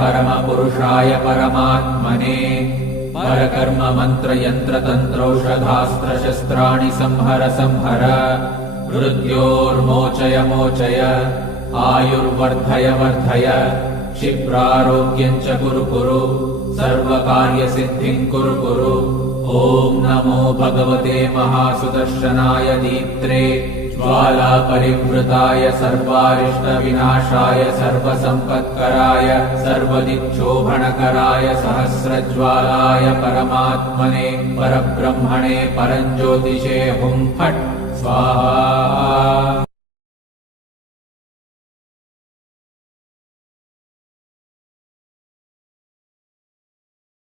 परमपुरुषाय परमात्मने परकर्म मंत्र यंत्र तंत्रौषधास्त्र शस्त्राणि संहर संहर मृत्योर्मोचय मोचय आयुर्वर्धय वर्धय क्षिप्रारोग्यं च कुरु कुरु सर्वकार्यसिद्धिं कुरु कुरु। ॐ नमो भगवते महासुदर्शनाय दीप्त्रे ज्वालापरिवृताय सर्वारिष्टविनाशाय सर्वसम्पत्कराय सर्वदिक्शोभणकराय सहस्रज्वालाय परमात्मने परब्रह्मणे परञ्ज्योतिषे हुं फट् स्वाहा।